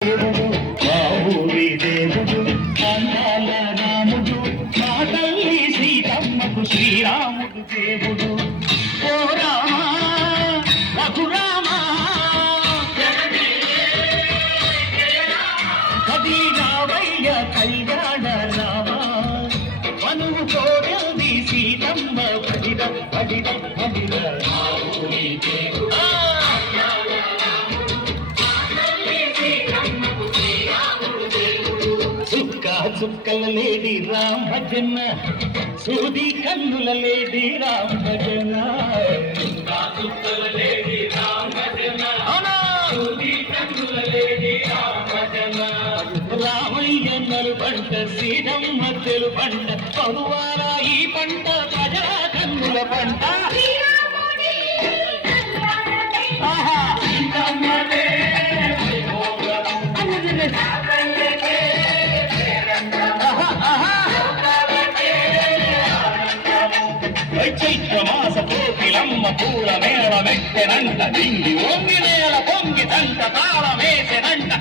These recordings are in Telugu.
మా ఊరి దేవుడు అందాల రాముడు మా తల్లి సీతమ్మకు శ్రీరాముడు దేవుడు. ఓ రామా రఘురామా కది రావయ్య కళ్యాణ రామా మనువు కోరింది సీతమ్మ పడిద పడిద పడిద. మా ఊరి దేవుడు చుక్కల లేడి రామ్ భజన సూది కన్నుల లేడి రామ్ భజన. చుక్కల లేడి రామ్ భజన సూది కన్నుల లేడి రామ్ భజన. రామయ్య నలు పంట శ్రీరమ్మ తెలు పంట పరువార ఈ పంట ప్రజా కన్నుల పంట. చైత్రమాస కోకిలమ్మ పూల మేళ మెట్టెనంట దింగి ఓంగి నేల పొంగి తంట తాళమేసెనంట.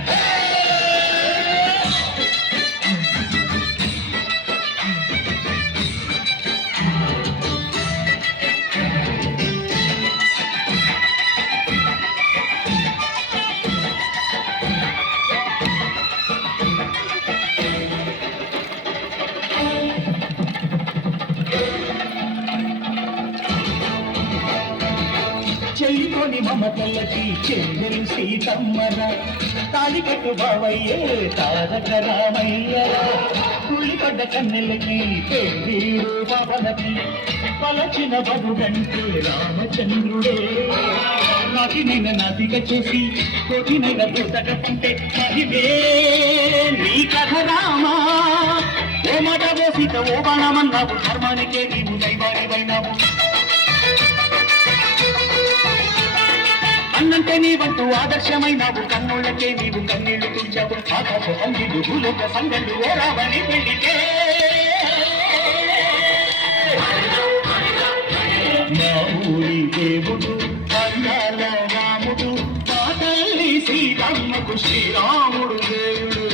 చెల్లికొని మమతలకి చెల్లెలు సీతమ్మరా తాలికట్టు బావయ్యే తారక రామయ్యరా. పులిగడ్డ కన్నెలకి పెళ్ళీరు పవనకి పలచిన బదుడంటే రామచంద్రుడే. నాటినైన నదిగా చేసి కొటినైన దూతగా పంటే మహిమే నీ కథ రామా. ఓ మాట ఓ సీత ఓ బాణమన్నావు ధర్మానికే నీవు దైవానివైనావు. అన్నంటే నీవంటూ ఆదర్శమైనావు కన్నుళ్ళకే నీవు కన్నీళ్లు తుంచావు. ఆకాశ పందిలు భూలోక సంగళ్ళు ఓ రావని పెళ్లికే. మా ఊరి దేవుడు అందాల రాముడు మా తల్లి సీతమ్మకు శ్రీరాముడు దేవుడు.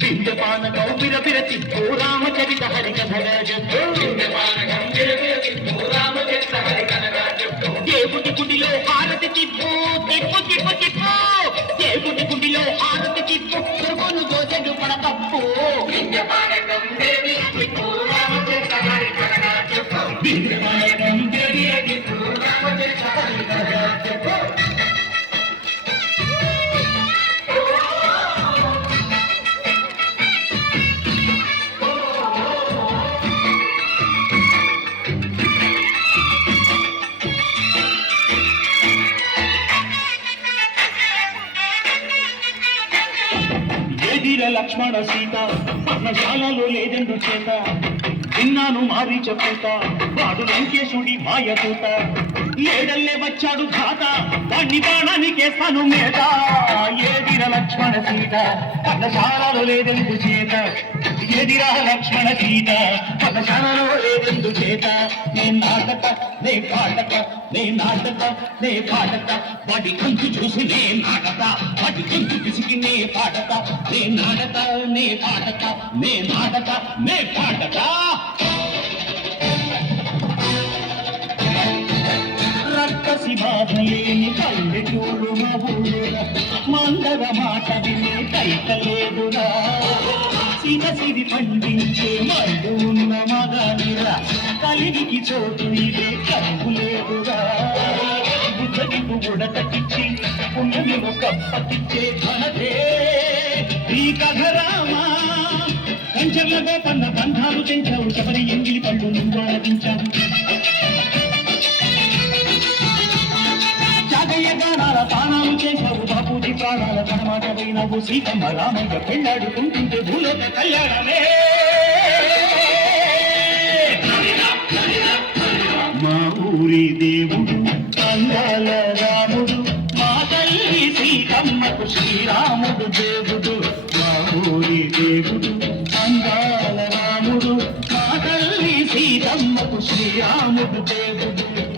పిండపానకం విరవిరతి ఓ రామచరిత హరికథరాజు. దేవుడి గుడిలో హారతి తిప్పు తిప్పు తిప్పు తిప్పు. దేవుడి గుడిలో హారతి తిప్పు కొను దోసెడు పడతప్పు. పిండపానకం దేవి తిప్పు రామచరిత హరికథరాజు. పిండపానకం దేవి తిప్పు రామచరిత హరికథరాజు. లక్ష్మణ సీత పర్ణశాలలో లేదెందు చేత విన్నాను మారి చెప్పుత వాడు లంకేశుడి మాయతూత. ఏడల్లే వచ్చాడు ధాత వాణ్ణి బాణానికేస్తాను మేత. ఏదిర లక్ష్మణ సీత పర్ణశాలలో లేదెందు చేత. ఏదిరా లక్ష్మణ సీత పర్ణశాలలో లేదెందు చేత. నే నాటక నే పాటక నే నాటక నే పాటక వాడి కంచు చూసి నే నాటక వాడి కంచు పిసికి నే పాటక నే నాటక నే పాటక నే నాటక నే పాటక. రక్కసి బాధలేని పల్లెటూరు మా ఊరురా మందర మాట వినే కైకలేదురా. సిరి పండించే మల్లు ఉన్న మగానిరా కలిగికి చోటు ఇదే కలుగులేదురా. బుద్ధగిపు ఉడతకిచ్చి పుణ్యము కప్పకిచ్చే ధనదే ఈ కథ రామా. కంచర్లతో పన్న బంధాలు తెంచావు శబరి ఎంగిలి పళ్ళు నింపాడించావు. జాగయ్య గానాల తానాలు చేశావు బాపూజీ ప్రాణాల కనమాట పోయినావు. సీతమ్మ రామయ్య పెళ్ళాడుకుంటుంటే భూలోక కళ్యాణమే. మా ఊరి దేవుడు అందాల రాముడు మా తల్లి సీతమ్మకు శ్రీరాముడు దేవుడు. మా ఊరి దేవుడు అందాల రాముడు మా తల్లి సీతమ్మకు శ్రీ ముద్దు చేయబుద్ది